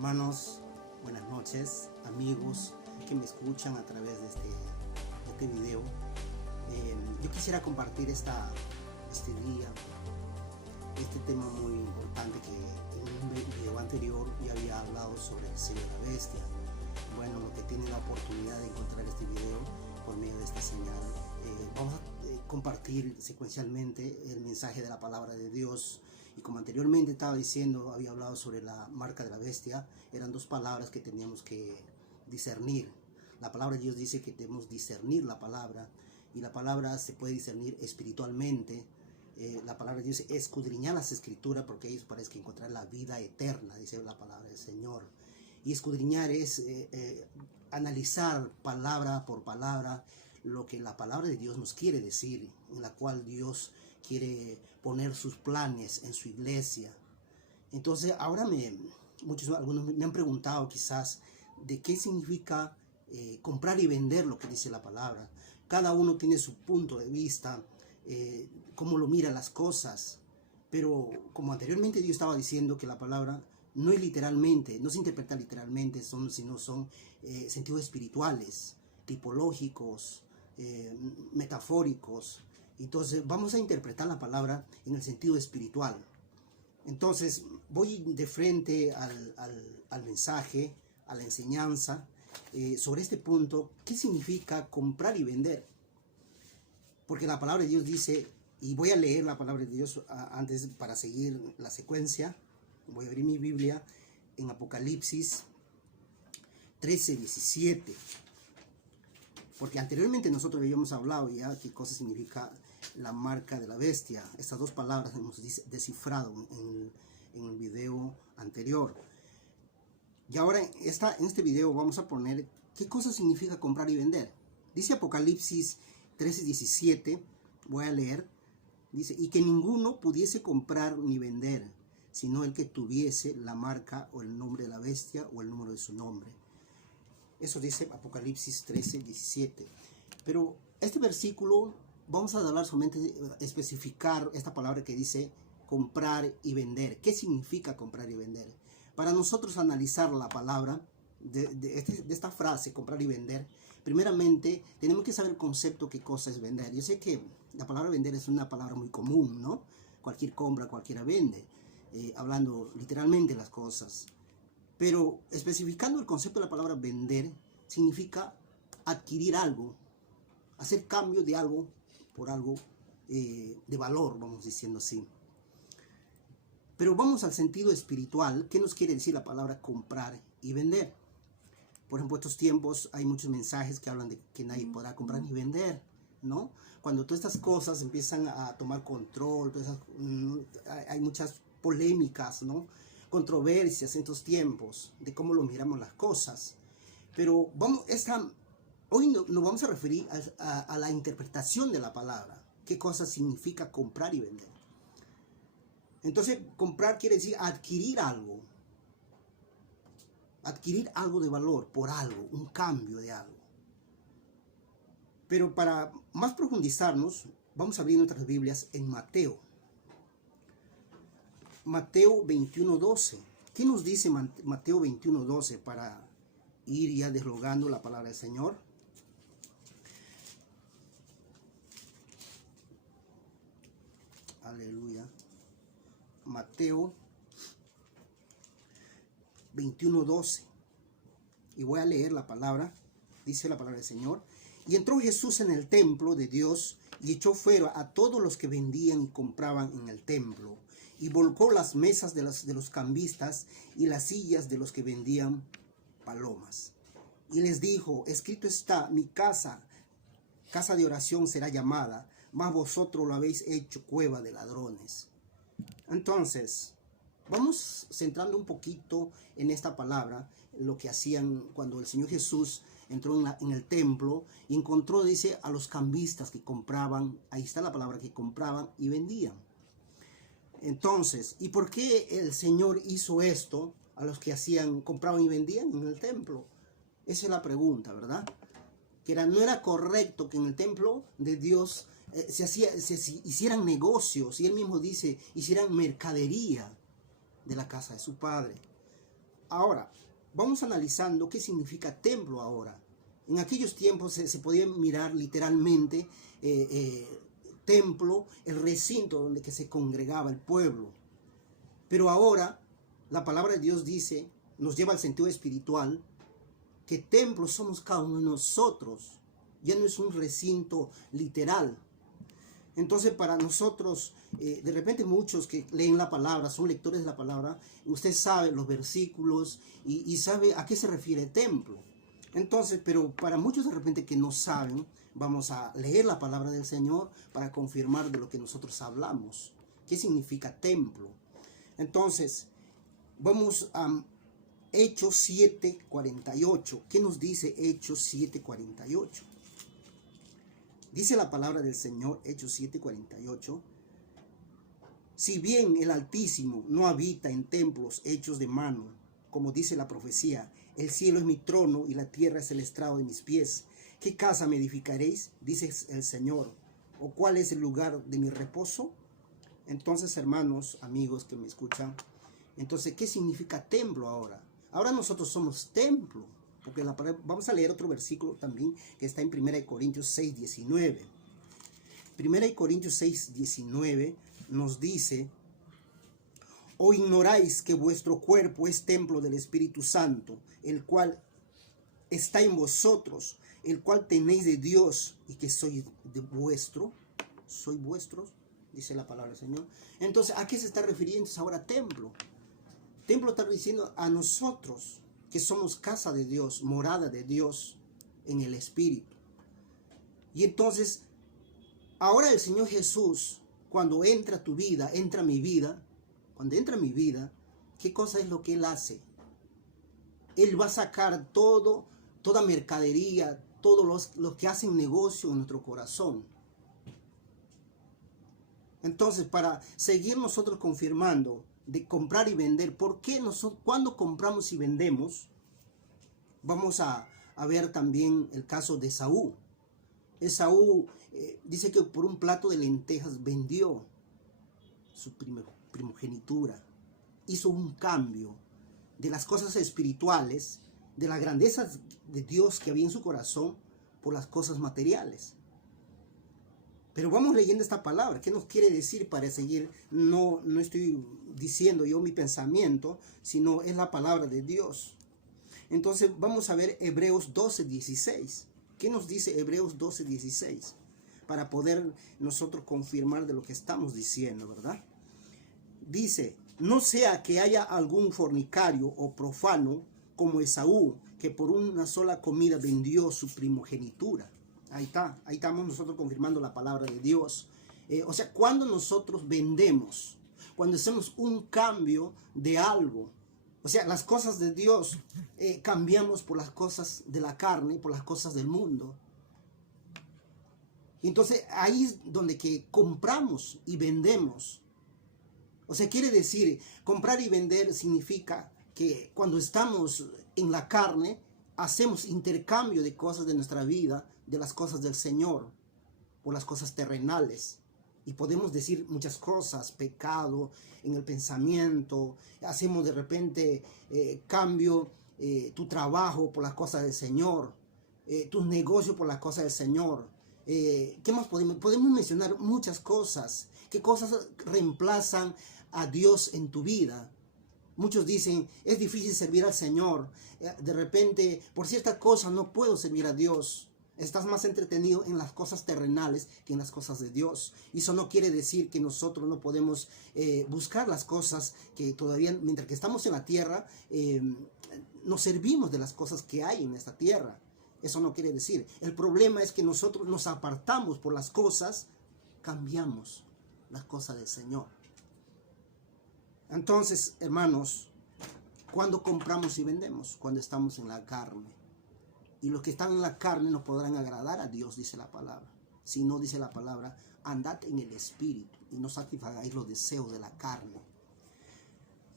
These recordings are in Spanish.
Hermanos, buenas noches, amigos que me escuchan a través de este video. Yo quisiera compartir este día, este tema muy importante que en un video anterior ya había hablado sobre el sello de la bestia. Bueno, los que tienen la oportunidad de encontrar este video por medio de esta señal, vamos a compartir secuencialmente el mensaje de la palabra de Dios. Y como anteriormente estaba diciendo, había hablado sobre la marca de la bestia, eran dos palabras que teníamos que discernir. La palabra de Dios dice que debemos discernir la palabra, y la palabra se puede discernir espiritualmente. La palabra de Dios es escudriñar las escrituras, porque ellos parece que encontrar la vida eterna, dice la palabra del Señor. Y escudriñar es analizar palabra por palabra lo que la palabra de Dios nos quiere decir, en la cual Dios quiere poner sus planes en su iglesia. Entonces ahora algunos me han preguntado quizás de qué significa comprar y vender lo que dice la palabra. Cada uno tiene su punto de vista, cómo lo mira las cosas, pero como anteriormente yo estaba diciendo que la palabra no es literalmente, no se interpreta literalmente, sino son sentidos espirituales, tipológicos, metafóricos. Entonces vamos a interpretar la palabra en el sentido espiritual. Entonces voy de frente al mensaje, a la enseñanza sobre este punto. ¿Qué significa comprar y vender? Porque la palabra de Dios dice, y voy a leer la palabra de Dios antes para seguir la secuencia. Voy a abrir mi Biblia en Apocalipsis 13:17. Porque anteriormente nosotros habíamos hablado ya qué cosa significa la marca de la bestia. Estas dos palabras hemos descifrado en el video anterior. Y ahora en este video vamos a poner qué cosa significa comprar y vender. Dice Apocalipsis 13:17, voy a leer. Dice, y que ninguno pudiese comprar ni vender, sino el que tuviese la marca o el nombre de la bestia o el número de su nombre. Eso dice Apocalipsis 13:17. Pero este versículo vamos a hablar solamente, especificar esta palabra que dice comprar y vender. ¿Qué significa comprar y vender? Para nosotros analizar la palabra de esta frase, comprar y vender, primeramente tenemos que saber el concepto, qué cosa es vender. Yo sé que la palabra vender es una palabra muy común, ¿no? Cualquier compra, cualquiera vende, hablando literalmente las cosas. Pero especificando el concepto de la palabra vender, significa adquirir algo, hacer cambio de algo por algo de valor, vamos diciendo así. Pero vamos al sentido espiritual. ¿Qué nos quiere decir la palabra comprar y vender? Por ejemplo, en estos tiempos hay muchos mensajes que hablan de que nadie podrá comprar ni vender, ¿no? Cuando todas estas cosas empiezan a tomar control, hay muchas polémicas, ¿no? Controversias en estos tiempos de cómo lo miramos las cosas. Pero hoy nos vamos a referir a la interpretación de la palabra. ¿Qué cosa significa comprar y vender? Entonces, comprar quiere decir adquirir algo de valor por algo, un cambio de algo. Pero para más profundizarnos, vamos a abrir nuestras Biblias en Mateo 21:12. ¿Qué nos dice Mateo 21:12 para ir ya deslogando la palabra del Señor? Aleluya. Mateo 21:12. Y voy a leer la palabra. Dice la palabra del Señor. Y entró Jesús en el templo de Dios y echó fuera a todos los que vendían y compraban en el templo. Y volcó las mesas de los cambistas y las sillas de los que vendían palomas. Y les dijo, escrito está, mi casa de oración será llamada, mas vosotros lo habéis hecho cueva de ladrones. Entonces, vamos centrando un poquito en esta palabra, lo que hacían cuando el Señor Jesús entró en el templo y encontró, dice, a los cambistas que compraban, ahí está la palabra, que compraban y vendían. Entonces, ¿y por qué el Señor hizo esto a los que compraban y vendían en el templo? Esa es la pregunta, ¿verdad? Que no era correcto que en el templo de Dios se hicieran negocios, y él mismo dice, hicieran mercadería de la casa de su padre. Ahora, vamos analizando qué significa templo ahora. En aquellos tiempos se podía mirar literalmente templo, el recinto donde que se congregaba el pueblo. Pero ahora la palabra de Dios dice, nos lleva al sentido espiritual, que templo somos cada uno de nosotros. Ya no es un recinto literal. Entonces para nosotros, de repente muchos que leen la palabra, son lectores de la palabra, usted sabe los versículos y sabe a qué se refiere templo. Entonces, pero para muchos de repente que no saben, vamos a leer la palabra del Señor para confirmar de lo que nosotros hablamos. ¿Qué significa templo? Entonces, vamos a Hechos 7:48. ¿Qué nos dice Hechos 7:48? Dice la palabra del Señor, Hechos 7:48. Si bien el Altísimo no habita en templos hechos de mano, como dice la profecía, el cielo es mi trono y la tierra es el estrado de mis pies. ¿Qué casa me edificaréis? Dice el Señor. ¿O cuál es el lugar de mi reposo? Entonces, hermanos, amigos que me escuchan, entonces, ¿qué significa templo ahora? Ahora nosotros somos templo, porque vamos a leer otro versículo también que está en 1 Corintios 6:19. 1 Corintios 6:19 nos dice: ¿o ignoráis que vuestro cuerpo es templo del Espíritu Santo, el cual está en vosotros, el cual tenéis de Dios, y que sois de vuestro? Soy vuestros, dice la palabra del Señor. Entonces, ¿a qué se está refiriendo ahora templo? Templo está diciendo a nosotros, que somos casa de Dios, morada de Dios en el Espíritu. Y entonces, ahora el Señor Jesús, cuando entra a tu vida, entra a mi vida, cuando entra a mi vida, ¿qué cosa es lo que Él hace? Él va a sacar toda mercadería, todos los que hacen negocio en nuestro corazón. Entonces, para seguir nosotros confirmando de comprar y vender, ¿por qué nosotros, cuando compramos y vendemos? Vamos a ver también el caso de Esaú. Esaú dice que por un plato de lentejas vendió su primogenitura. Hizo un cambio de las cosas espirituales, de la grandeza de Dios que había en su corazón, por las cosas materiales. Pero vamos leyendo esta palabra. ¿Qué nos quiere decir para seguir? No estoy diciendo yo mi pensamiento, sino es la palabra de Dios. Entonces vamos a ver Hebreos 12:16. ¿Qué nos dice Hebreos 12:16? Para poder nosotros confirmar de lo que estamos diciendo, ¿verdad? Dice: no sea que haya algún fornicario o profano como Esaú, que por una sola comida vendió su primogenitura. Ahí estamos nosotros confirmando la palabra de Dios. O sea, cuando nosotros vendemos, cuando hacemos un cambio de algo, o sea, las cosas de Dios cambiamos por las cosas de la carne, por las cosas del mundo. Y entonces ahí es donde que compramos y vendemos. O sea, quiere decir, comprar y vender significa que cuando estamos en la carne, hacemos intercambio de cosas de nuestra vida, de las cosas del Señor, por las cosas terrenales. Y podemos decir muchas cosas: pecado en el pensamiento, hacemos de repente cambio tu trabajo por las cosas del Señor, tus negocios por las cosas del Señor. ¿Qué más podemos mencionar? Muchas cosas. ¿Qué cosas reemplazan a Dios en tu vida? Muchos dicen, es difícil servir al Señor. De repente, por cierta cosa no puedo servir a Dios. Estás más entretenido en las cosas terrenales que en las cosas de Dios. Y eso no quiere decir que nosotros no podemos buscar las cosas que todavía, mientras que estamos en la tierra, nos servimos de las cosas que hay en esta tierra. Eso no quiere decir. El problema es que nosotros nos apartamos por las cosas, cambiamos las cosas del Señor. Entonces, hermanos, ¿cuándo compramos y vendemos? Cuando estamos en la carne. Y los que están en la carne no podrán agradar a Dios, dice la palabra. Si no, dice la palabra, andad en el Espíritu y no satisfagáis los deseos de la carne.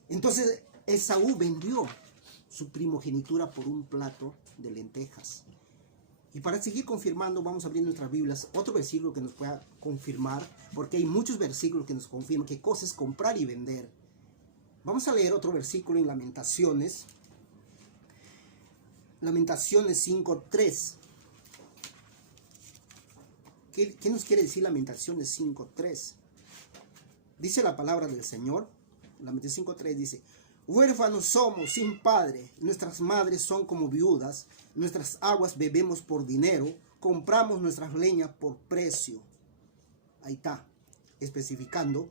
Entonces, Esaú vendió su primogenitura por un plato de lentejas. Y para seguir confirmando, vamos a abrir nuestras Biblias, otro versículo que nos pueda confirmar, porque hay muchos versículos que nos confirman qué cosa es comprar y vender. Vamos a leer otro versículo en Lamentaciones, Lamentaciones 5:3. ¿Qué nos quiere decir Lamentaciones 5:3? Dice la palabra del Señor. Lamentaciones 5:3 dice: huérfanos somos sin padre, nuestras madres son como viudas, nuestras aguas bebemos por dinero, compramos nuestras leñas por precio. Ahí está, especificando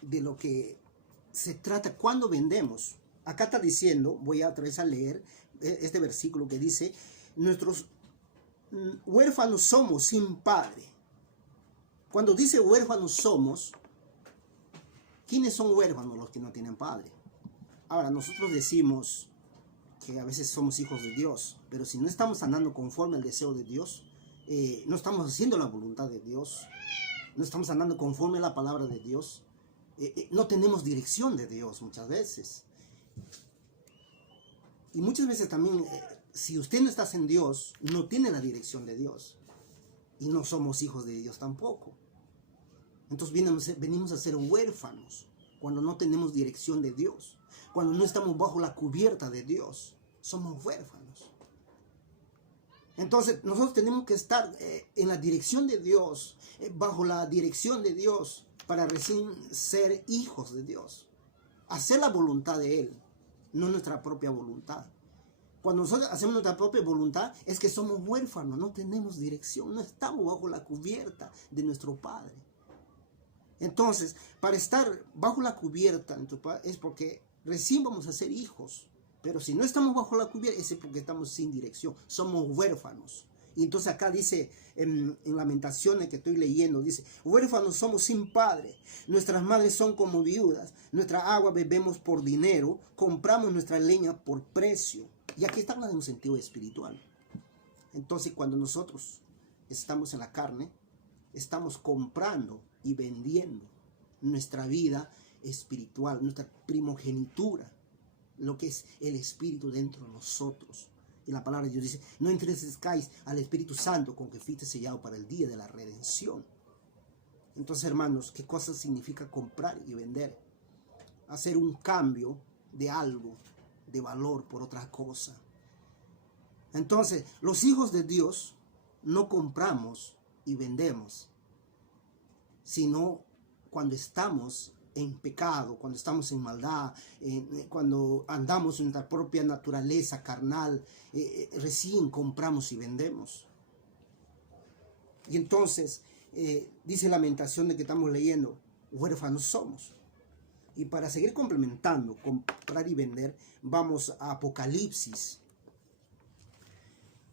de lo que se trata cuando vendemos. Acá está diciendo, voy otra vez a leer este versículo que dice: nuestros huérfanos somos sin padre. Cuando dice huérfanos somos, ¿quiénes son huérfanos? Los que no tienen padre. Ahora, nosotros decimos que a veces somos hijos de Dios, pero si no estamos andando conforme al deseo de Dios, no estamos haciendo la voluntad de Dios, no estamos andando conforme a la palabra de Dios, no tenemos dirección de Dios muchas veces. Y muchas veces también, si usted no está en Dios, no tiene la dirección de Dios. Y no somos hijos de Dios tampoco. Entonces venimos a ser huérfanos cuando no tenemos dirección de Dios. Cuando no estamos bajo la cubierta de Dios, somos huérfanos. Entonces nosotros tenemos que estar en la dirección de Dios, bajo la dirección de Dios, para recién ser hijos de Dios. Hacer la voluntad de Él, no nuestra propia voluntad. Cuando nosotros hacemos nuestra propia voluntad, es que somos huérfanos, no tenemos dirección, no estamos bajo la cubierta de nuestro Padre. Entonces, para estar bajo la cubierta de nuestro Padre es porque recién vamos a ser hijos. Pero si no estamos bajo la cubierta, es porque estamos sin dirección, somos huérfanos. Y entonces acá dice, en Lamentaciones que estoy leyendo, dice: huérfanos somos sin padre, nuestras madres son como viudas, nuestra agua bebemos por dinero, compramos nuestra leña por precio. Y aquí está hablando en un sentido espiritual. Entonces, cuando nosotros estamos en la carne, estamos comprando y vendiendo nuestra vida espiritual, nuestra primogenitura, lo que es el Espíritu dentro de nosotros. Y la palabra de Dios dice: no entristezcáis al Espíritu Santo, con que fuiste sellado para el día de la redención. Entonces, hermanos, ¿qué cosa significa comprar y vender? Hacer un cambio de algo de valor por otra cosa. Entonces, los hijos de Dios no compramos y vendemos, sino cuando estamos en pecado, cuando estamos en maldad, cuando andamos en nuestra propia naturaleza carnal, recién compramos y vendemos. Y entonces, dice Lamentación de que estamos leyendo: huérfanos somos. Y para seguir complementando, comprar y vender, vamos a Apocalipsis.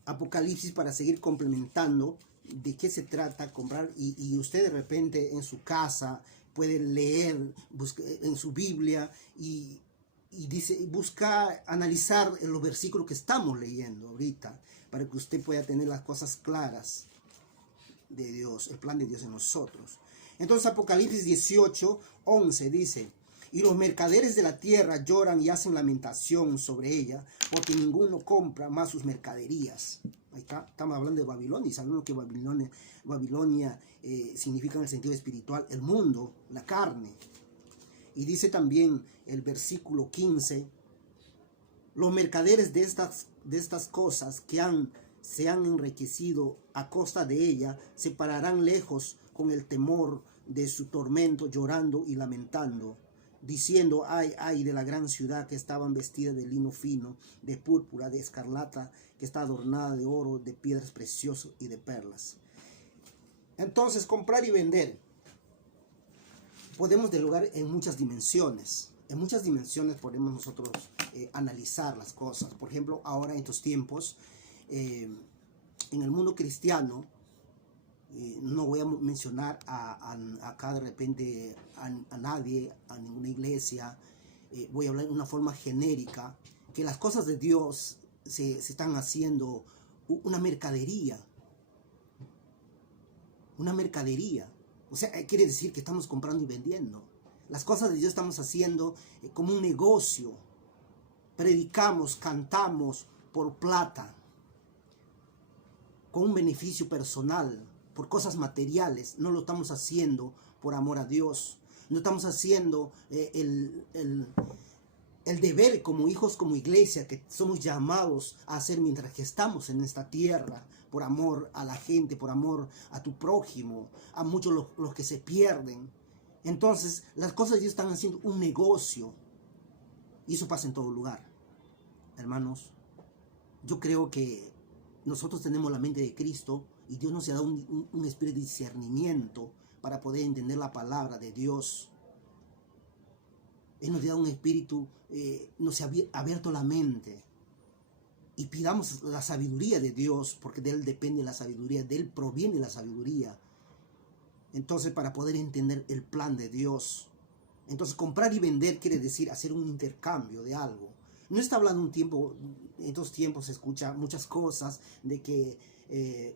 Apocalipsis, para seguir complementando de qué se trata comprar. Y usted de repente en su casa puede leer en su Biblia y busca analizar los versículos que estamos leyendo ahorita, para que usted pueda tener las cosas claras de Dios, el plan de Dios en nosotros. Entonces Apocalipsis 18:11 dice: y los mercaderes de la tierra lloran y hacen lamentación sobre ella, porque ninguno compra más sus mercaderías. Ahí está, estamos hablando de Babilonia, y sabemos que Babilonia significa en el sentido espiritual el mundo, la carne. Y dice también el versículo 15: los mercaderes de estas cosas que se han enriquecido a costa de ella, se pararán lejos con el temor de su tormento, llorando y lamentando, diciendo: ay, ay de la gran ciudad, que estaban vestidas de lino fino, de púrpura, de escarlata, que está adornada de oro, de piedras preciosas y de perlas. Entonces, comprar y vender podemos dialogar en muchas dimensiones. En muchas dimensiones podemos nosotros analizar las cosas. Por ejemplo, ahora en estos tiempos, en el mundo cristiano, no voy a mencionar acá de repente a nadie, a ninguna iglesia, voy a hablar de una forma genérica, que las cosas de Dios se están haciendo una mercadería. Una mercadería. O sea, quiere decir que estamos comprando y vendiendo. Las cosas de Dios estamos haciendo como un negocio. Predicamos, cantamos por plata, con un beneficio personal, por cosas materiales. No lo estamos haciendo por amor a Dios. no estamos haciendo el deber como hijos, como iglesia, que somos llamados a hacer mientras que estamos en esta tierra, por amor a la gente, por amor a tu prójimo, a muchos los que se pierden. Entonces, las cosas de Dios están haciendo un negocio, y eso pasa en todo lugar. Hermanos, yo creo que nosotros tenemos la mente de Cristo, y Dios nos ha dado un espíritu de discernimiento para poder entender la palabra de Dios. Él nos ha dado un espíritu, nos ha abierto la mente. Y pidamos la sabiduría de Dios, porque de Él depende la sabiduría, de Él proviene la sabiduría. Entonces, para poder entender el plan de Dios. Entonces, comprar y vender quiere decir hacer un intercambio de algo. No está hablando un tiempo, en estos tiempos se escucha muchas cosas de que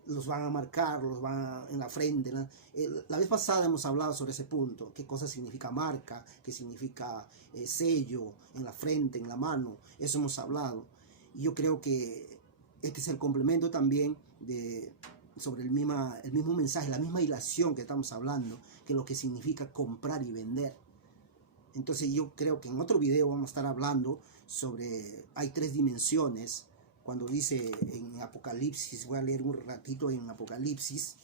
los van a marcar, los van en la frente. La vez pasada hemos hablado sobre ese punto, qué cosa significa marca, qué significa sello en la frente, en la mano. Eso hemos hablado. Y yo creo que este es el complemento también sobre el mismo mensaje, la misma ilación que estamos hablando, que lo que significa comprar y vender. Entonces yo creo que en otro video vamos a estar hablando sobre, hay 3 dimensiones, cuando dice en Apocalipsis, voy a leer un ratito en Apocalipsis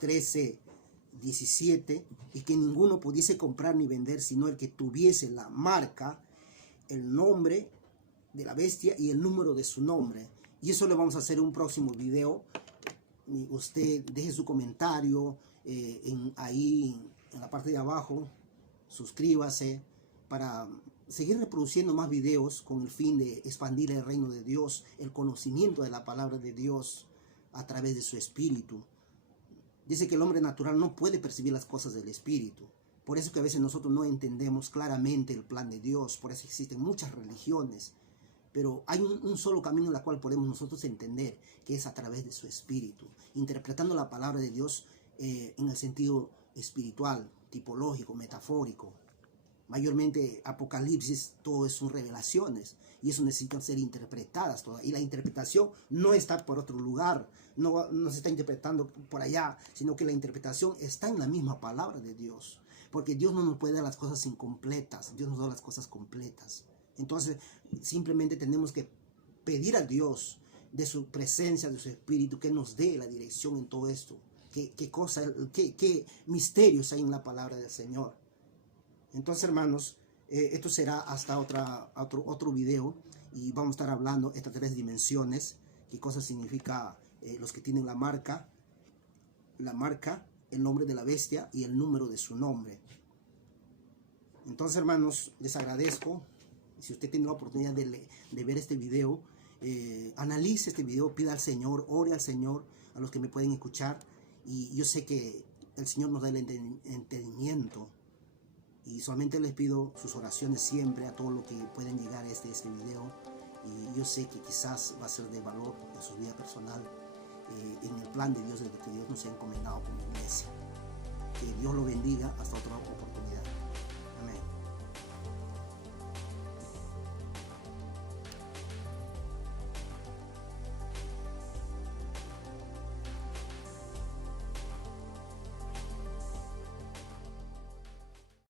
13, 17, y que ninguno pudiese comprar ni vender, sino el que tuviese la marca, el nombre de la bestia y el número de su nombre. Y eso lo vamos a hacer en un próximo video. Usted deje su comentario ahí en la parte de abajo, suscríbase para seguir reproduciendo más videos con el fin de expandir el reino de Dios, el conocimiento de la palabra de Dios a través de su espíritu. Dice que el hombre natural no puede percibir las cosas del espíritu. Por eso que a veces nosotros no entendemos claramente el plan de Dios. Por eso existen muchas religiones. Pero hay un solo camino en el cual podemos nosotros entender, que es a través de su espíritu, interpretando la palabra de Dios en el sentido espiritual, tipológico, metafórico. Mayormente Apocalipsis, todo son revelaciones, y eso necesitan ser interpretadas todas. Y la interpretación no está por otro lugar, no se está interpretando por allá, sino que la interpretación está en la misma palabra de Dios. Porque Dios no nos puede dar las cosas incompletas, Dios nos da las cosas completas. Entonces, simplemente tenemos que pedir a Dios de su presencia, de su espíritu, que nos dé la dirección en todo esto. ¿Qué misterios hay en la palabra del Señor? Entonces, hermanos, esto será hasta otro video, y vamos a estar hablando estas 3 dimensiones, qué cosa significa los que tienen la marca, el nombre de la bestia y el número de su nombre. Entonces, hermanos, les agradezco. Si usted tiene la oportunidad de ver este video, analice este video, pida al Señor, ore al Señor, a los que me pueden escuchar. Y yo sé que el Señor nos da el entendimiento. Y solamente les pido sus oraciones siempre a todos los que pueden llegar a este video. Y yo sé que quizás va a ser de valor en su vida personal, en el plan de Dios, de lo que Dios nos ha encomendado como iglesia. Que Dios lo bendiga. Hasta otra oportunidad.